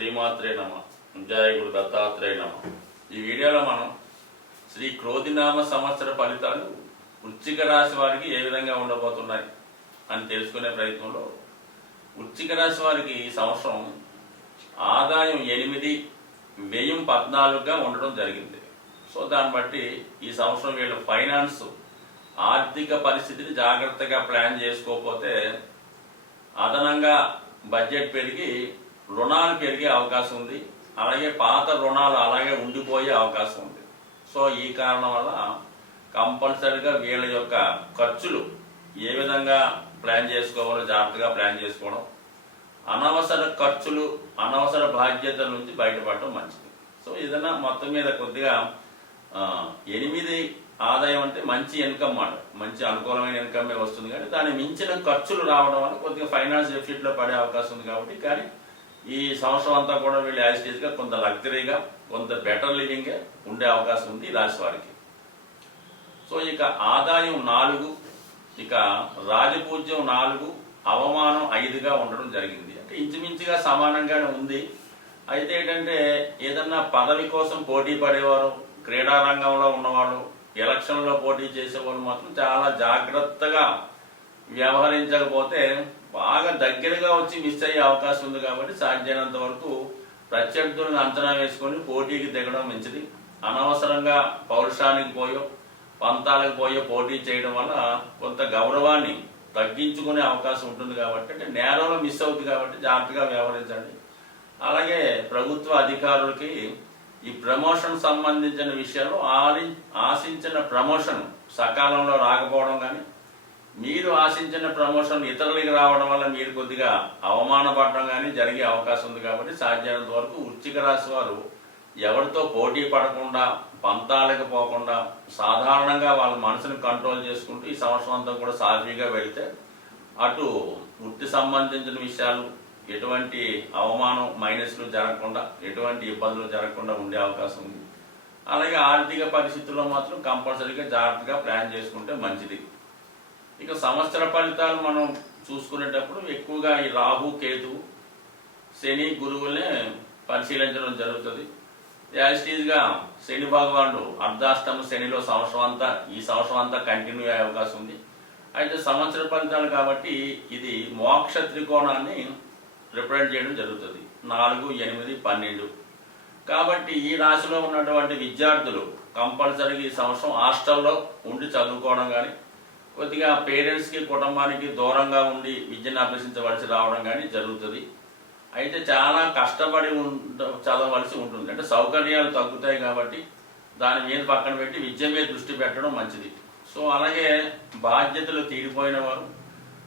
శ్రీమాత్రే నమ. జయ గురు దత్తాత్రేయ నమ. ఈ వీడియోలో మనం శ్రీ క్రోధినామ సంవత్సర ఫలితాలు వృశ్చిక రాశి వారికి ఏ విధంగా ఉండబోతున్నాయి అని తెలుసుకునే ప్రయత్నంలో, వృశ్చిక రాశి వారికి ఈ సంవత్సరం ఆదాయం 8, వ్యయం 14గా ఉండడం జరిగింది. సో దాన్ని బట్టి ఈ సంవత్సరం వీళ్ళు ఫైనాన్స్ ఆర్థిక పరిస్థితిని జాగ్రత్తగా ప్లాన్ చేసుకోకపోతే అదనంగా బడ్జెట్ పెరిగి రుణాలు పెరిగే అవకాశం ఉంది. అలాగే పాత రుణాలు అలాగే ఉండిపోయే అవకాశం ఉంది. సో ఈ కారణం వల్ల కంపల్సరీగా వీళ్ళ యొక్క ఖర్చులు ఏ విధంగా ప్లాన్ చేసుకోవాలో జాగ్రత్తగా ప్లాన్ చేసుకోవడం, అనవసర ఖర్చులు అనవసర బాధ్యతల నుంచి బయటపడడం మంచిది. సో ఏదైనా మొత్తం మీద కొద్దిగా 8 ఆదాయం అంటే మంచి ఇన్కమ్ మాట, మంచి అనుకూలమైన ఇన్కమే వస్తుంది. కానీ దాన్ని మించిన ఖర్చులు రావడం వల్ల కొద్దిగా ఫైనాన్స్ డెఫిసిట్లో పడే అవకాశం ఉంది. కాబట్టి కానీ ఈ సంవత్సరం అంతా కూడా వీళ్ళు యాజిటీస్గా కొంత లగ్జరీగా కొంత బెటర్ లివింగే ఉండే అవకాశం ఉంది ఈ రాశి వారికి. సో ఇక ఆదాయం 4, ఇక రాజపూజ్యం 4, అవమానం 5గా ఉండడం జరిగింది. అంటే ఇంచుమించుగా సమానంగానే ఉంది. అయితే ఏంటంటే ఏదన్నా పదవి కోసం పోటీ పడేవారు, క్రీడా రంగంలో ఉన్నవాళ్ళు, ఎలక్షన్లో పోటీ చేసేవాళ్ళు మాత్రం చాలా జాగ్రత్తగా వ్యవహరించకపోతే బాగా దగ్గరగా వచ్చి మిస్ అయ్యే అవకాశం ఉంది. కాబట్టి సాధ్యమైనంత వరకు ప్రత్యర్థులను అంచనా వేసుకొని పోటీకి దిగడం మంచిది. అనవసరంగా పౌరుషానికి పోయో పంతాలకు పోయో పోటీ చేయడం వల్ల కొంత గౌరవాన్ని తగ్గించుకునే అవకాశం ఉంటుంది. కాబట్టి అంటే నేరంలో మిస్ అవుతుంది. కాబట్టి జాగ్రత్తగా వ్యవహరించండి. అలాగే ప్రభుత్వ అధికారులకి ఈ ప్రమోషన్ సంబంధించిన విషయాల్లో ఆశించిన ప్రమోషన్ సకాలంలో రాకపోవడం కానీ, మీరు ఆశించిన ప్రమోషన్ ఇతరులకి రావడం వల్ల మీరు కొద్దిగా అవమానపడడం కానీ జరిగే అవకాశం ఉంది. కాబట్టి సాధ్యమైనంత వరకు వృశ్చిక రాశి వారు ఎవరితో పోటీ పడకుండా, పంతాలకు పోకుండా సాధారణంగా వాళ్ళ మనసును కంట్రోల్ చేసుకుంటూ ఈ సంవత్సరం అంతా కూడా సాఫీగా వెళితే అటు వృత్తి సంబంధించిన విషయాలు ఎటువంటి అవమానం మైనస్లు జరగకుండా, ఎటువంటి ఇబ్బందులు జరగకుండా ఉండే అవకాశం ఉంది. అలాగే ఆర్థిక పరిస్థితుల్లో మాత్రం కంపల్సరీగా జాగ్రత్తగా ప్లాన్ చేసుకుంటే మంచిది. ఇక సంవత్సర ఫలితాలు మనం చూసుకునేటప్పుడు ఎక్కువగా ఈ రాహు, కేతు, శని, గురువులనే పరిశీలించడం జరుగుతుంది. యాజిటీస్గా శని భగవానుడు అర్ధాష్టమ శనిలో ఈ సంవత్సరం అంతా కంటిన్యూ అయ్యే అవకాశం ఉంది. అయితే సంవత్సర ఫలితాలు కాబట్టి ఇది మోక్ష త్రికోణాన్ని రిప్రజెంట్ చేయడం జరుగుతుంది. 4, 8, 12. కాబట్టి ఈ రాశిలో ఉన్నటువంటి విద్యార్థులు కంపల్సరీగా ఈ సంవత్సరం హాస్టల్లో ఉండి చదువుకోవడం కానీ, కొద్దిగా పేరెంట్స్కి కుటుంబానికి దూరంగా ఉండి విద్యను అభ్యసించవలసి రావడం కానీ జరుగుతుంది. అయితే చాలా కష్టపడి చదవవలసి ఉంటుంది. అంటే సౌకర్యాలు తగ్గుతాయి కాబట్టి దాని మీద పక్కన పెట్టి విద్య మీద దృష్టి పెట్టడం మంచిది. సో అలాగే బాధ్యతలు తీరిపోయిన వారు,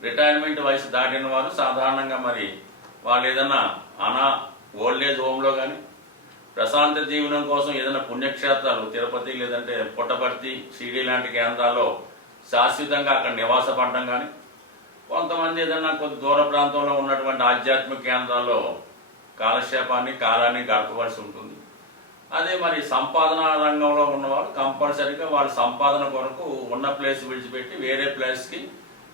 రిటైర్మెంట్ వయసు దాటిన వారు సాధారణంగా మరి వాళ్ళు ఏదైనా ఓల్డేజ్ హోమ్లో కానీ, ప్రశాంత జీవనం కోసం ఏదైనా పుణ్యక్షేత్రాలు తిరుపతి లేదంటే పుట్టపర్తి, షిరిడి లాంటి కేంద్రాల్లో శాశ్వతంగా అక్కడ నివాసపడడం కానీ, కొంతమంది ఏదైనా కొద్ది దూర ప్రాంతంలో ఉన్నటువంటి ఆధ్యాత్మిక కేంద్రాల్లో కాలాన్ని గడపవలసి ఉంటుంది. అదే మరి సంపాదన రంగంలో ఉన్నవాళ్ళు కంపల్సరీగా వాళ్ళ సంపాదన కొరకు ఉన్న ప్లేస్ విడిచిపెట్టి వేరే ప్లేస్కి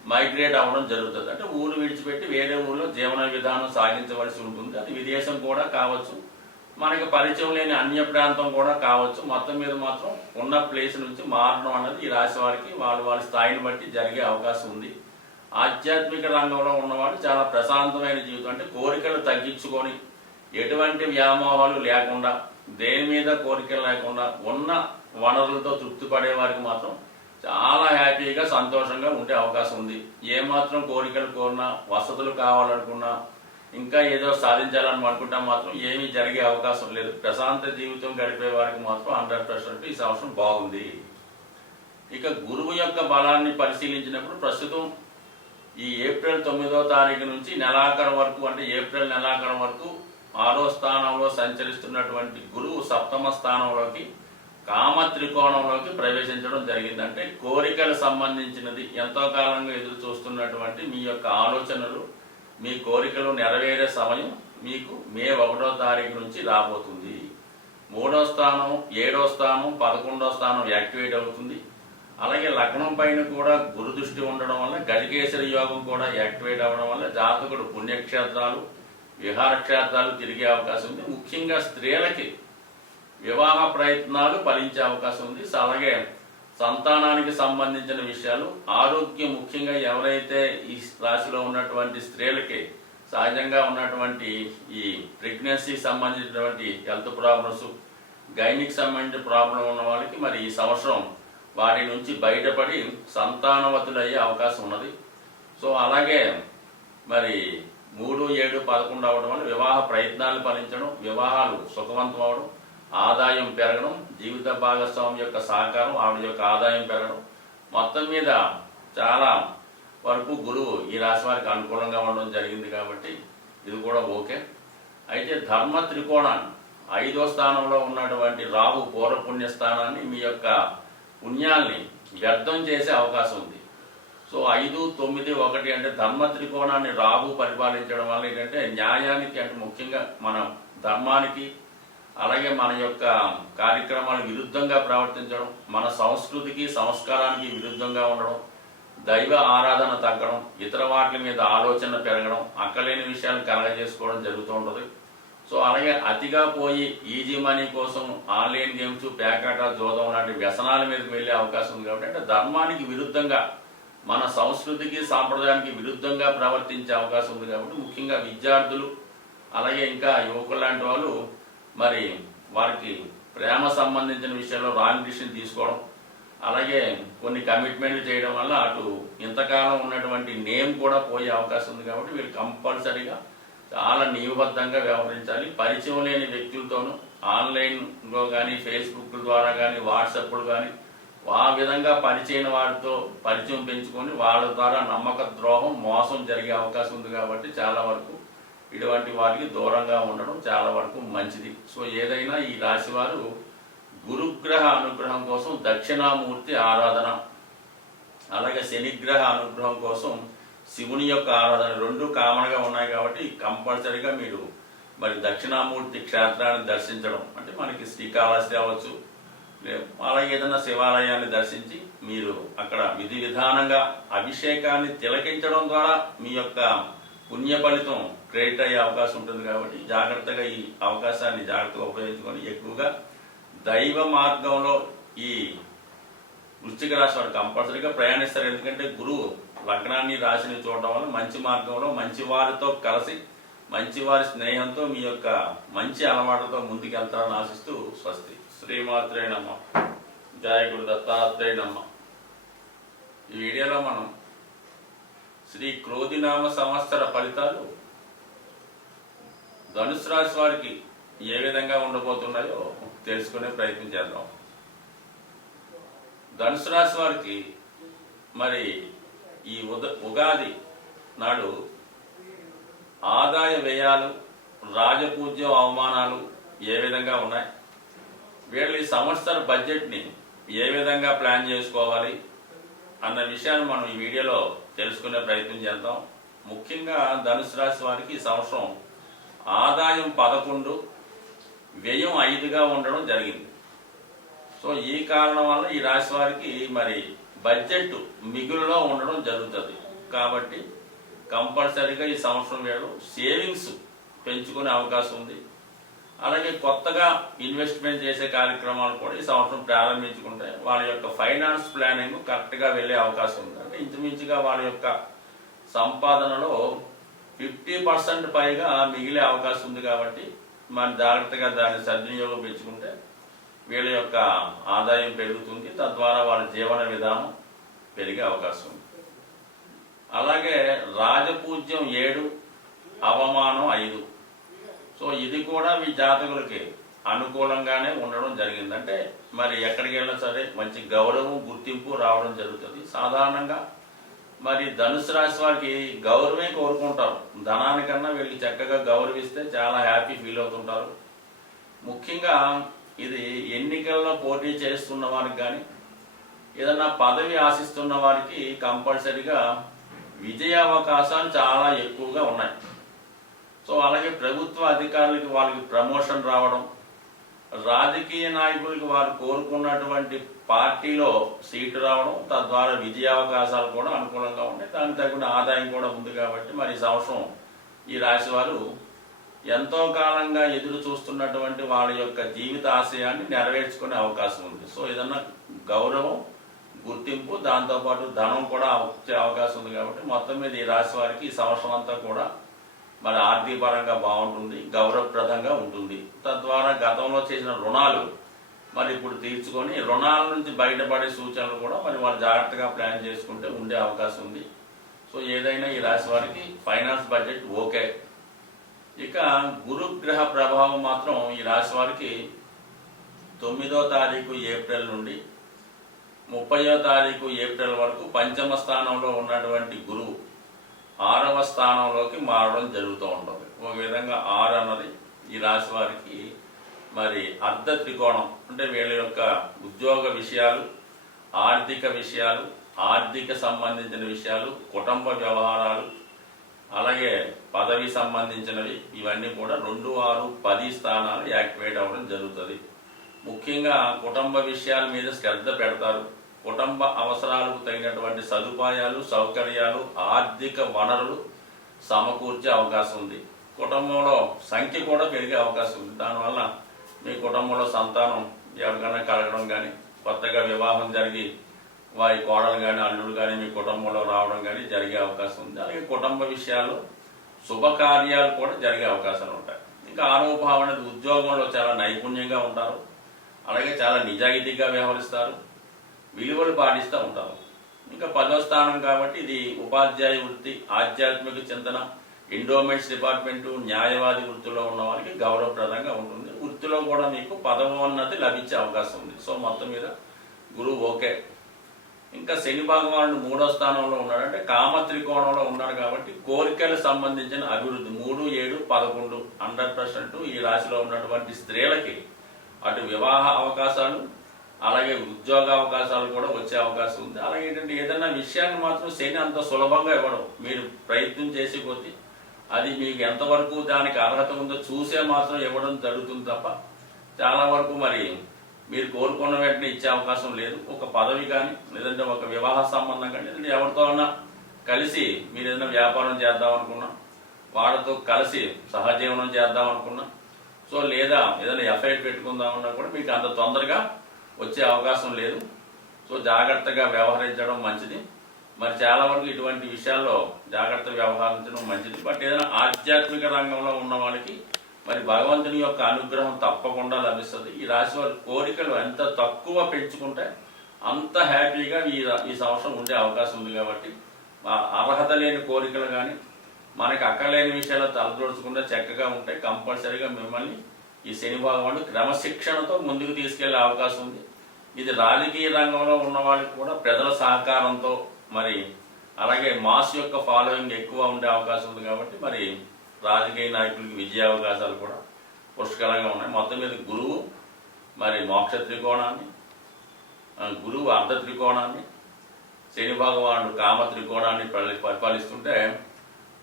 మైగ్రేట్ అవ్వడం జరుగుతుంది. అంటే ఊరు విడిచిపెట్టి వేరే ఊళ్ళో జీవన విధానం సాగించవలసి ఉంటుంది. అది విదేశం కూడా కావచ్చు, మనకి పరిచయం లేని అన్య ప్రాంతం కూడా కావచ్చు. మొత్తం మీద మాత్రం ఉన్న ప్లేస్ నుంచి మారడం అనేది ఈ రాశి వారికి వాళ్ళ స్థాయిని బట్టి జరిగే అవకాశం ఉంది. ఆధ్యాత్మిక రంగంలో ఉన్నవాళ్ళు చాలా ప్రశాంతమైన జీవితం, అంటే కోరికలు తగ్గించుకొని ఎటువంటి వ్యామోహాలు లేకుండా, దేని మీద కోరికలు లేకుండా ఉన్న వనరులతో తృప్తి పడే వారికి మాత్రం చాలా హ్యాపీగా సంతోషంగా ఉండే అవకాశం ఉంది. ఏమాత్రం కోరికలు కోరినా, వసతులు కావాలనుకున్నా, ఇంకా ఏదో సాధించాలని అనుకుంటా మాత్రం ఏమీ జరిగే అవకాశం లేదు. ప్రశాంత జీవితం గడిపే వారికి మాత్రం 100% ఈ సంవత్సరం బాగుంది. ఇక గురువు యొక్క బలాన్ని పరిశీలించినప్పుడు ప్రస్తుతం ఈ ఏప్రిల్ 9వ తారీఖు నుంచి నెలాఖరు వరకు, అంటే ఏప్రిల్ నెలాఖరు వరకు 6వ స్థానంలో సంచరిస్తున్నటువంటి గురువు 7వ స్థానంలోకి కామ త్రికోణంలోకి ప్రవేశించడం జరిగింది. అంటే కోరికలు సంబంధించినది, ఎంతో కాలంగా ఎదురు చూస్తున్నటువంటి మీ యొక్క ఆలోచనలు, మీ కోరికలు నెరవేరే సమయం మీకు మే 1వ తారీఖు నుంచి రాబోతుంది. 3వ స్థానం, 7వ స్థానం, 11వ స్థానం యాక్టివేట్ అవుతుంది. అలాగే లగ్నం పైన కూడా గురు దృష్టి ఉండడం వల్ల గజకేసరి యోగం కూడా యాక్టివేట్ అవ్వడం వల్ల జాతకుడు పుణ్యక్షేత్రాలు, విహారక్షేత్రాలు తిరిగే అవకాశం ఉంది. ముఖ్యంగా స్త్రీలకి వివాహ ప్రయత్నాలు ఫలించే అవకాశం ఉంది. అలాగే సంతానానికి సంబంధించిన విషయాలు, ఆరోగ్యం, ముఖ్యంగా ఎవరైతే ఈ రాశిలో ఉన్నటువంటి స్త్రీలకి సహజంగా ఉన్నటువంటి ఈ ప్రెగ్నెన్సీకి సంబంధించినటువంటి హెల్త్ ప్రాబ్లమ్స్, గైనిక్ సంబంధించిన ప్రాబ్లం ఉన్న వాళ్ళకి మరి ఈ సంవత్సరం వాటి నుంచి బయటపడి సంతానవతులు అయ్యే అవకాశం ఉన్నది. సో అలాగే మరి 3, 7, 11 అవడం వల్ల వివాహ ప్రయత్నాలు ఫలించడం, వివాహాలు సుఖవంతం అవడం, ఆదాయం పెరగడం, జీవిత భాగస్వామి యొక్క సహకారం, ఆవిడ యొక్క ఆదాయం పెరగడం, మొత్తం మీద చాలా వరకు గురువు ఈ రాశి వారికి అనుకూలంగా ఉండడం జరిగింది కాబట్టి ఇది కూడా ఓకే. అయితే ధర్మ త్రికోణాన్ని 5వ స్థానంలో ఉన్నటువంటి రాహు పూర్వపుణ్య స్థానాన్ని మీ యొక్క పుణ్యాల్ని వ్యర్థం చేసే అవకాశం ఉంది. సో 5, 9, 1 అంటే ధర్మ త్రికోణాన్ని రాహు పరిపాలించడం వల్ల ఏంటంటే న్యాయానికి, అంటే ముఖ్యంగా మన ధర్మానికి, అలాగే మన యొక్క కార్యక్రమాలకు విరుద్ధంగా ప్రవర్తించడం, మన సంస్కృతికి సంస్కారానికి విరుద్ధంగా ఉండడం, దైవ ఆరాధన తగ్గడం, ఇతర వాటి మీద ఆలోచన పెరగడం, అక్కలేని విషయాలు కలగజేసుకోవడం జరుగుతూ ఉంటుంది. సో అలాగే అతిగా పోయి ఈజీ మనీ కోసం ఆన్లైన్ గేమ్స్, పేకాట, జోదం లాంటి వ్యసనాల మీదకి వెళ్ళే అవకాశం ఉంది. కాబట్టి అంటే ధర్మానికి విరుద్ధంగా, మన సంస్కృతికి సాంప్రదాయానికి విరుద్ధంగా ప్రవర్తించే అవకాశం ఉంది. కాబట్టి ముఖ్యంగా విద్యార్థులు, అలాగే ఇంకా యువకులు లాంటి వాళ్ళు మరి వారికి ప్రేమ సంబంధించిన విషయంలో రాంగ్ డిసిషన్ తీసుకోవడం, అలాగే కొన్ని కమిట్మెంట్లు చేయడం వల్ల అటు ఇంతకాలం ఉన్నటువంటి నేమ్ కూడా పోయే అవకాశం ఉంది. కాబట్టి వీళ్ళు కంపల్సరీగా చాలా నియమబద్ధంగా వ్యవహరించాలి. పరిచయం లేని వ్యక్తులతోనూ ఆన్లైన్లో కానీ, ఫేస్బుక్ ద్వారా కానీ, వాట్సాప్లు కానీ ఆ విధంగా పరిచయం వారితో పరిచయం పెంచుకొని వాళ్ళ ద్వారా నమ్మక ద్రోహం, మోసం జరిగే అవకాశం ఉంది. కాబట్టి చాలా వరకు ఇటువంటి వాటికి దూరంగా ఉండడం చాలా వరకు మంచిది. సో ఏదైనా ఈ రాశి వారు గురుగ్రహ అనుగ్రహం కోసం దక్షిణామూర్తి ఆరాధన, అలాగే శనిగ్రహ అనుగ్రహం కోసం శివుని యొక్క ఆరాధన, 2 కామన్గా ఉన్నాయి. కాబట్టి కంపల్సరీగా మీరు మరి దక్షిణామూర్తి క్షేత్రాన్ని దర్శించడం, అంటే మనకి శ్రీకాళహస్తి అవ్వచ్చు, అలాగే ఏదైనా శివాలయాన్ని దర్శించి మీరు అక్కడ విధి విధానంగా అభిషేకాన్ని తిలకించడం ద్వారా మీ యొక్క పుణ్య ఫలితం క్రియేట్ అయ్యే అవకాశం ఉంటుంది. కాబట్టి జాగ్రత్తగా ఈ అవకాశాన్ని జాగ్రత్తగా ఉపయోగించుకొని ఎక్కువగా దైవ మార్గంలో ఈ వృశ్చిక రాశి వారు కంపల్సరీగా ప్రయాణిస్తారు. ఎందుకంటే గురువు లగ్నాన్ని, రాశిని చూడడం వల్ల మంచి మార్గంలో మంచి వారితో కలిసి, మంచి వారి స్నేహంతో మీ యొక్క మంచి అలవాటుతో ముందుకెళ్తారని ఆశిస్తూ స్వస్తి. శ్రీమాత్రే నమః. జయ గురు దత్తాత్రేయ నమః. ఈ వీడియోలో మనం శ్రీ క్రోధినామ సంవత్సర ఫలితాలు ధనుసు రాశి వారికి ఏ విధంగా ఉండబోతున్నాయో తెలుసుకునే ప్రయత్నం చేద్దాం. ధనుసు రాశి వారికి మరి ఈ ఉగాది నాడు ఆదాయ వ్యయాలు, రాజపూజ్యం, అవమానాలు ఏ విధంగా ఉన్నాయి, వీళ్ళు ఈ సంవత్సర బడ్జెట్ని ఏ విధంగా ప్లాన్ చేసుకోవాలి అన్న విషయాన్ని మనం ఈ వీడియోలో తెలుసుకునే ప్రయత్నం చేద్దాం. ముఖ్యంగా ధనుసు రాశి వారికి ఈ సంవత్సరం ఆదాయం 11, వ్యయం 5గా ఉండడం జరిగింది. సో ఈ కారణం వల్ల ఈ రాశి వారికి మరి బడ్జెట్ మిగులులో ఉండడం జరుగుతుంది. కాబట్టి కంపల్సరీగా ఈ సంవత్సరం వీళ్ళు సేవింగ్స్ పెంచుకునే అవకాశం ఉంది. అలాగే కొత్తగా ఇన్వెస్ట్మెంట్ చేసే కార్యక్రమాలు కూడా ఈ సంవత్సరం ప్రారంభించుకుంటే వాళ్ళ యొక్క ఫైనాన్స్ ప్లానింగ్ కరెక్ట్గా వెళ్ళే అవకాశం ఉంది. అంటే ఇంచుమించుగా వాళ్ళ యొక్క సంపాదనలో 50% పైగా మిగిలే అవకాశం ఉంది. కాబట్టి మనం జాగ్రత్తగా దాన్ని సద్వినియోగం పెంచుకుంటే వీళ్ళ యొక్క ఆదాయం పెరుగుతుంది, తద్వారా వాళ్ళ జీవన విధానం పెరిగే అవకాశం ఉంది. అలాగే రాజపూజ్యం 7, అవమానం 5. సో ఇది కూడా మీ జాతకులకి అనుకూలంగానే ఉండడం జరిగింది. అంటే మరి ఎక్కడికి వెళ్ళినా సరే మంచి గౌరవం, గుర్తింపు రావడం జరుగుతుంది. సాధారణంగా మరి ధనుసు రాశి వారికి గౌరవమే కోరుకుంటారు. ధనానికన్నా వీళ్ళకి చక్కగా గౌరవిస్తే చాలా హ్యాపీ ఫీల్ అవుతుంటారు. ముఖ్యంగా ఇది ఎన్నికల్లో పోటీ చేస్తున్న వారికి కానీ, ఏదన్నా పదవి ఆశిస్తున్న వారికి కంపల్సరీగా విజయ అవకాశాలు చాలా ఎక్కువగా ఉన్నాయి. సో అలాగే ప్రభుత్వ అధికారులకి వాళ్ళకి ప్రమోషన్ రావడం, రాజకీయ నాయకులకి వారు కోరుకున్నటువంటి పార్టీలో సీటు రావడం, తద్వారా విజయావకాశాలు కూడా అనుకూలంగా ఉన్నాయి. దానికి తగిన ఆదాయం కూడా ఉంది. కాబట్టి మరి ఈ సంవత్సరం ఈ రాశి వారు ఎంతో కాలంగా ఎదురు చూస్తున్నటువంటి వాళ్ళ యొక్క జీవిత ఆశయాన్ని నెరవేర్చుకునే అవకాశం ఉంది. సో ఏదన్నా గౌరవం, గుర్తింపు, దాంతోపాటు ధనం కూడా వచ్చే అవకాశం ఉంది. కాబట్టి మొత్తం మీద ఈ రాశి వారికి ఈ సంవత్సరం అంతా కూడా మరి ఆర్థిక పరంగా బాగుంటుంది, గౌరవప్రదంగా ఉంటుంది. తద్వారా గతంలో చేసిన రుణాలు మరి ఇప్పుడు తీర్చుకొని రుణాల నుంచి బయటపడే సూచనలు కూడా మరి వాళ్ళు జాగ్రత్తగా ప్లాన్ చేసుకుంటే ఉండే అవకాశం ఉంది. సో ఏదైనా ఈ రాశి వారికి ఫైనాన్స్ బడ్జెట్ ఓకే. ఇక గురుగ్రహ ప్రభావం మాత్రం ఈ రాశి వారికి 9వ తారీఖు ఏప్రిల్ నుండి 30వ తారీఖు ఏప్రిల్ వరకు పంచమ స్థానంలో ఉన్నటువంటి గురువు 6వ స్థానంలోకి మారడం జరుగుతూ ఉంటుంది. ఒక విధంగా 6 అన్నది ఈ రాశి వారికి మరి అర్ధ త్రికోణం, అంటే వీళ్ళ యొక్క ఉద్యోగ విషయాలు, ఆర్థిక విషయాలు, ఆర్థిక సంబంధించిన విషయాలు, కుటుంబ వ్యవహారాలు, అలాగే పదవి సంబంధించినవి, ఇవన్నీ కూడా 2, 6, 10 స్థానాలు యాక్టివేట్ అవ్వడం జరుగుతుంది. ముఖ్యంగా కుటుంబ విషయాల మీద శ్రద్ధ పెడతారు. కుటుంబ అవసరాలకు తగినటువంటి సదుపాయాలు, సౌకర్యాలు, ఆర్థిక వనరులు సమకూర్చే అవకాశం ఉంది. కుటుంబంలో సంఖ్య కూడా పెరిగే అవకాశం ఉంది. దానివల్ల మీ కుటుంబంలో సంతానం ఎవరికైనా కలగడం కానీ, కొత్తగా వివాహం జరిగి వారి కోడలు కానీ, అల్లుడు కానీ మీ కుటుంబంలో రావడం కానీ జరిగే అవకాశం ఉంది. అలాగే కుటుంబ విషయాల్లో శుభకార్యాలు కూడా జరిగే అవకాశాలు ఉంటాయి. ఇంకా 6వ భావం అనేది ఉద్యోగంలో చాలా నైపుణ్యంగా ఉంటారు. అలాగే చాలా నిజాయితీగా వ్యవహరిస్తారు, విలువలు పాటిస్తూ ఉంటారు. ఇంకా 10వ స్థానం కాబట్టి ఇది ఉపాధ్యాయ వృత్తి, ఆధ్యాత్మిక చింతన, ఎండోమెంట్స్ డిపార్ట్మెంటు, న్యాయవాది వృత్తిలో ఉన్న వారికి గౌరవప్రదంగా ఉంటుంది. వృత్తిలో కూడా మీకు పదవోన్నతి లభించే అవకాశం ఉంది. సో మొత్తం మీద గురువు ఓకే. ఇంకా శని భగవానుడు 3వ స్థానంలో ఉన్నాడు, అంటే కామ త్రికోణంలో ఉన్నాడు. కాబట్టి కోరికలకు సంబంధించిన అభివృద్ధి 3, 7, 11 100% ఈ రాశిలో ఉన్నటువంటి స్త్రీలకి అటు వివాహ అవకాశాలు, అలాగే ఉద్యోగ అవకాశాలు కూడా వచ్చే అవకాశం ఉంది. అలాగే ఏంటంటే ఏదైనా విషయాన్ని మాత్రం శని అంత సులభంగా ఇవ్వడం, మీరు ప్రయత్నం చేసే కొద్దీ అది మీకు ఎంతవరకు దానికి అర్హత ఉందో చూసే మాత్రం ఇవ్వడం జరుగుతుంది తప్ప చాలా వరకు మరి మీరు కోరుకున్న వెంటనే ఇచ్చే అవకాశం లేదు. ఒక పదవి కానీ, లేదంటే ఒక వివాహ సంబంధం కానీ, లేదంటే ఎవరితోనైనా కలిసి మీరు ఏదైనా వ్యాపారం చేద్దాం అనుకున్నా, వాళ్ళతో కలిసి సహజీవనం చేద్దాం అనుకున్నా, సో లేదా ఏదైనా ఎఫ్ఐఆర్ పెట్టుకుందామన్నా కూడా మీకు అంత తొందరగా వచ్చే అవకాశం లేదు. సో జాగ్రత్తగా వ్యవహరించడం మంచిది. మరి చాలా వరకు ఇటువంటి విషయాల్లో జాగ్రత్త వ్యవహరించడం మంచిది. బట్ ఏదైనా ఆధ్యాత్మిక రంగంలో ఉన్న వాళ్ళకి మరి భగవంతుని యొక్క అనుగ్రహం తప్పకుండా లభిస్తుంది. ఈ రాశి వారి కోరికలు ఎంత తక్కువ పెంచుకుంటే అంత హ్యాపీగా ఈ సంవత్సరం ఉండే అవకాశం ఉంది. కాబట్టి అర్హత లేని కోరికలు కానీ, మనకి అక్కర్లేని విషయాలు తలదోర్చకుండా చక్కగా ఉంటే కంపల్సరీగా మిమ్మల్ని ఈ శని భగవానుడు క్రమశిక్షణతో ముందుకు తీసుకెళ్లే అవకాశం ఉంది. ఇది రాజకీయ రంగంలో ఉన్న వాళ్ళకి కూడా ప్రజల సహకారంతో మరి అలాగే మాస్ యొక్క ఫాలోయింగ్ ఎక్కువ ఉండే అవకాశం ఉంది. కాబట్టి మరి రాజకీయ నాయకులకి విజయ అవకాశాలు కూడా పుష్కలంగా ఉన్నాయి. మొత్తం మీద గురువు మరి మోక్ష త్రికోణాన్ని, గురువు అర్ధ త్రికోణాన్ని, శని భగవానుడు కామ త్రికోణాన్ని పరిపాలిస్తుంటే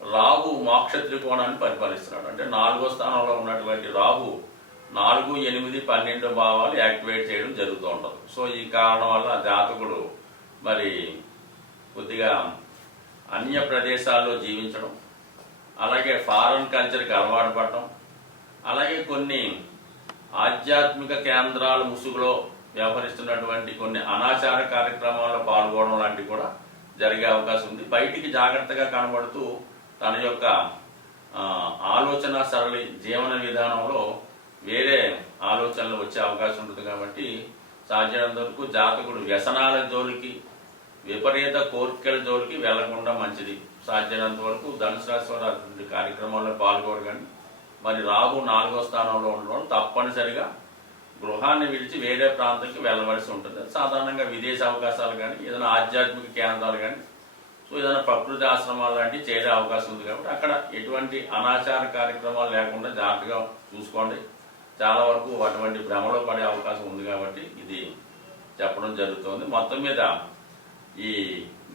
రాహు మోక్ష త్రికోణాన్ని పరిపాలిస్తున్నాడు. అంటే 4వ స్థానంలో ఉన్నటువంటి రాహు 4, 8, 12 భావాలు యాక్టివేట్ చేయడం జరుగుతూ ఉంటుంది. సో ఈ కారణం వల్ల జాతకుడు మరి కొద్దిగా అన్య ప్రదేశాల్లో జీవించడం, అలాగే ఫారెన్ కల్చర్కి అలవాటు పడటం, అలాగే కొన్ని ఆధ్యాత్మిక కేంద్రాల ముసుగులో వ్యవహరిస్తున్నటువంటి కొన్ని అనాచార కార్యక్రమాల్లో పాల్గొనడం లాంటివి కూడా జరిగే అవకాశం ఉంది. బయటికి జాగ్రత్తగా కనబడుతూ తన యొక్క ఆలోచన సరళి జీవన విధానంలో వేరే ఆలోచనలు వచ్చే అవకాశం ఉంటుంది. కాబట్టి సాధ్యమైనంత వరకు జాతకుడు వ్యసనాల జోలికి, విపరీత కోరికల జోలికి వెళ్లకుండా మంచిది. సాధ్యమైనంత వరకు ధనుసు రాశి వారి కార్యక్రమాల్లో పాల్గొనరు. కానీ మరి రాహు 4వ స్థానంలో ఉండడం తప్పనిసరిగా గృహాన్ని విడిచి వేరే ప్రాంతానికి వెళ్ళవలసి ఉంటుంది. సాధారణంగా విదేశీ అవకాశాలు కానీ, ఏదైనా ఆధ్యాత్మిక కేంద్రాలు కానీ, సో ఏదైనా ప్రకృతి ఆశ్రమాలు లాంటివి చేరే అవకాశం ఉంది. కాబట్టి అక్కడ ఎటువంటి అనాచార కార్యక్రమాలు లేకుండా జాగ్రత్తగా చూసుకోండి. చాలా వరకు అటువంటి భ్రమలో పడే అవకాశం ఉంది. కాబట్టి ఇది చెప్పడం జరుగుతుంది. మొత్తం మీద ఈ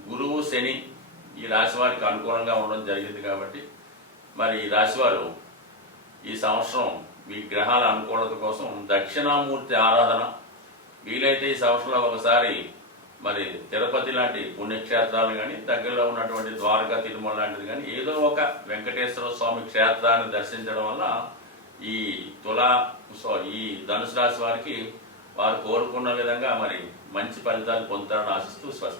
గురువు శని ఈ రాశి వారికి అనుకూలంగా ఉండడం జరిగింది. కాబట్టి మరి ఈ రాశివారు ఈ సంవత్సరం మీ గ్రహాల అనుకూలత కోసం దక్షిణామూర్తి ఆరాధన వీలైతే ఈ సంవత్సరంలో ఒకసారి మరి తిరుపతి లాంటి పుణ్యక్షేత్రాలు కానీ, దగ్గరలో ఉన్నటువంటి ద్వారకా తిరుమల లాంటిది కానీ, ఏదో ఒక వెంకటేశ్వర స్వామి క్షేత్రాన్ని దర్శించడం వల్ల ఈ ఈ ధనుసు రాశి వారికి వారు కోరుకున్న విధంగా మరి మంచి ఫలితాలు పొందుతారని ఆశిస్తూ స్వస్తి.